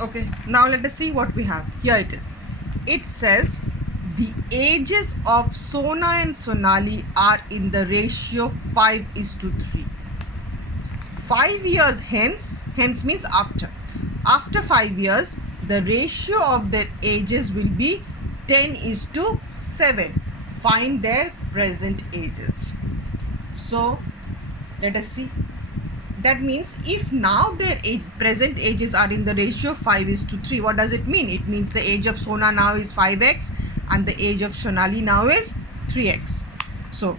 Okay, now let us see what we have. Here it is. It says the ages of Sona and Sonali are in the ratio 5:3. 5 years hence means after. After 5 years, the ratio of their ages will be 10:7. Find their present ages. So, let us see. That means if now their present ages are in the ratio 5:3, what does it mean? It means the age of Sona now is 5x and the age of Sonali now is 3x. So,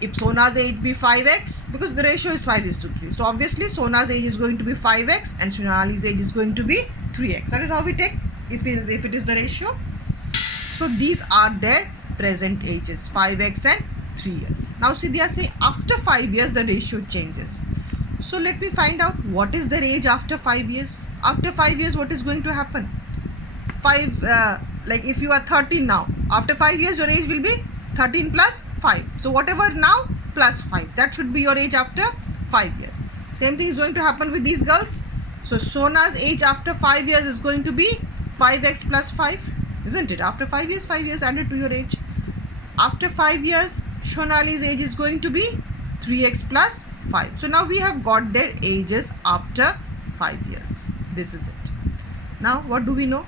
if Sona's age be 5x, because the ratio is 5:3, so obviously Sona's age is going to be 5x and Sonali's age is going to be 3x. That is how we take if it is the ratio. So these are their present ages, 5x and 3 years. Now see, they are saying after 5 years the ratio changes. So let me find out what is their age after 5 years. After 5 years, what is going to happen? Like if you are 13 now, after 5 years your age will be 13 plus 5. So whatever now plus 5, that should be your age after 5 years. Same thing is going to happen with these girls. So Sona's age after 5 years is going to be 5x plus 5, isn't it? After 5 years added to your age. After 5 years, Sonali's age is going to be 3x plus 5. So now we have got their ages after 5 years. This is it. Now what do we know?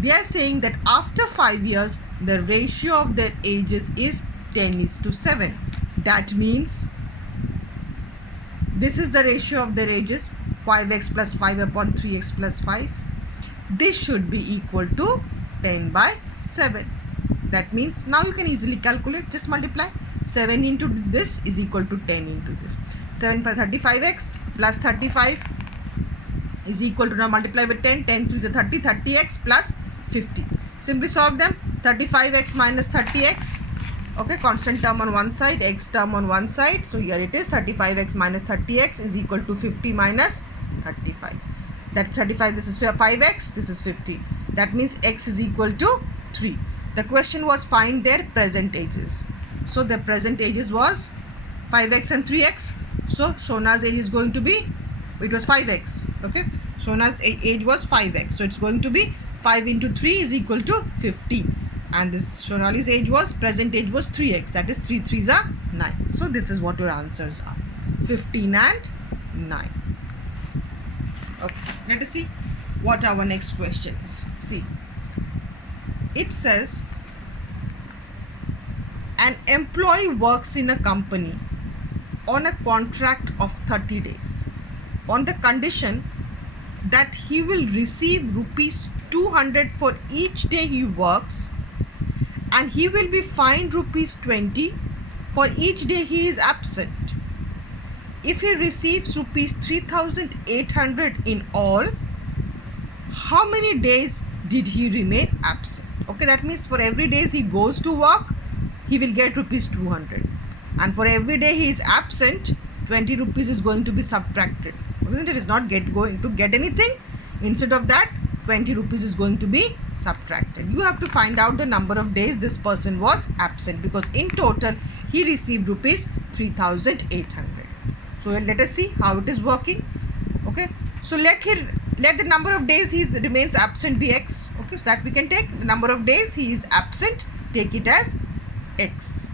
They are saying that after 5 years, the ratio of their ages is 10:7. That means this is the ratio of their ages, 5x plus 5 upon 3x plus 5. This should be equal to 10/7. That means now you can easily calculate, just multiply. 7 into this is equal to 10 into this. 7 for 35x plus 35 is equal to, now multiply with 10. 10 to the 30, 30x plus 50. Simply solve them. 35x minus 30x. Okay, constant term on one side, x term on one side. So here it is, 35x minus 30x is equal to 50 minus 35. That 35, this is 5x, this is 50. That means x is equal to 3. The question was find their present ages. So the present ages was 5x and 3x. So Sona's age is going to be, it was 5x. Okay, Sona's age was 5x. So it's going to be 5 into 3 is equal to 15. And this Sonali's age was, present age was 3x. That is 3 3s are 9. So this is what your answers are, 15 and 9. Okay, let us see what our next question is. See, it says an employee works in a company on a contract of 30 days on the condition that he will receive rupees 200 for each day he works, and he will be fined rupees 20 for each day he is absent. If he receives rupees 3,800 in all, how many days did he remain absent? Okay, that means for every day he goes to work, he will get rupees 200, and for every day he is absent, 20 rupees is going to be subtracted. Isn't it? Is not going to get anything. Instead of that, 20 rupees is going to be subtracted. You have to find out the number of days this person was absent, because in total he received rupees 3,800. So let us see how it is working. Okay, so let the number of days he remains absent be x. Okay, so that we can take the number of days he is absent, take it as x.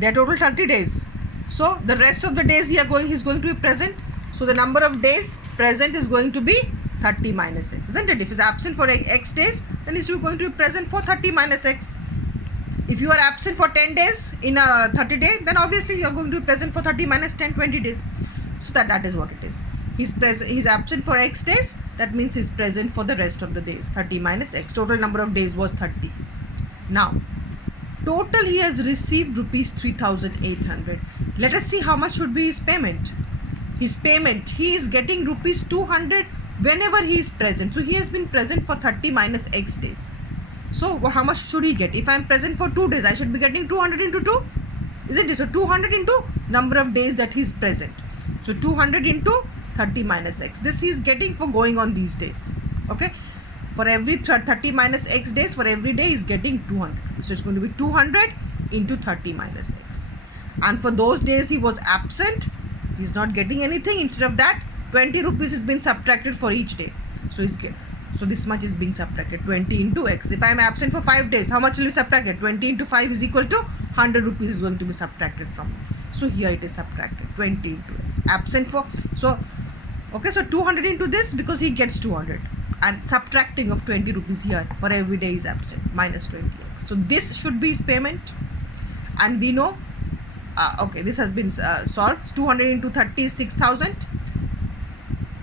They are total 30 days. So the rest of the days he is going to be present. So the number of days present is going to be 30 minus x, isn't it? If he is absent for x days, then he is going to be present for 30 minus x. If you are absent for 10 days in a 30 day, then obviously you are going to be present for 30 minus 10, 20 days. So that is what it is. He's absent for x days. That means he's present for the rest of the days. 30 minus x. Total number of days was 30. Now, total he has received rupees 3,800. Let us see how much should be his payment. His payment, he is getting rupees 200 whenever he is present. So he has been present for 30 minus x days. So how much should he get? If I am present for 2 days, I should be getting 200 into 2. Isn't it? So 200 into number of days that he is present. So 200 into 30 minus x. This he is getting for going on these days. Okay. For every 30 minus x days, for every day he is getting 200. So it's going to be 200 into 30 minus x. And for those days he was absent, he is not getting anything. Instead of that, 20 rupees has been subtracted for each day. So this much is being subtracted, 20 into x. If I am absent for 5 days, how much will be subtracted? 20 into 5 is equal to 100 rupees is going to be subtracted from. So here it is subtracted, 20 into x. Absent for, so 200 into this, because he gets 200. And subtracting of 20 rupees here for every day is absent, minus 20x. So this should be his payment. And we know, this has been solved. 200 into 30 is 6,000.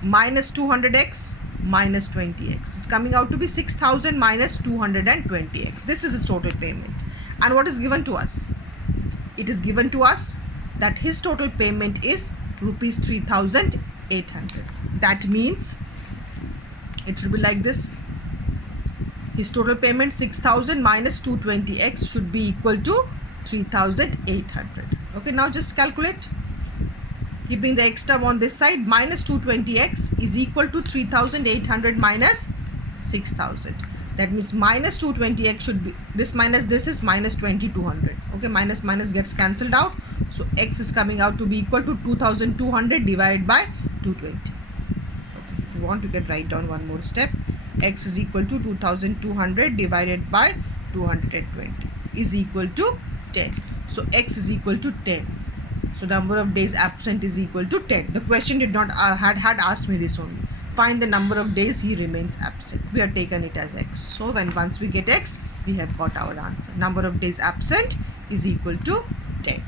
Minus 200x minus 20x. It's coming out to be 6,000 minus 220x. This is his total payment. And what is given to us? It is given to us that his total payment is rupees 3,800. That means it should be like this. His total payment 6,000 minus 220x should be equal to 3,800. Okay, now just calculate. Keeping the x term on this side, minus 220x is equal to 3,800 minus 6,000. That means minus 220x should be, this minus this is minus 2,200. Okay, minus gets cancelled out. So x is coming out to be equal to 2,200 divided by 220. Okay, if you want, you can write down one more step. X is equal to 2,200 divided by 220 is equal to 10. So x is equal to 10. So number of days absent is equal to 10. The question did not had asked me this only. Find the number of days he remains absent. We have taken it as x. So once we get x, we have got our answer. Number of days absent is equal to 10.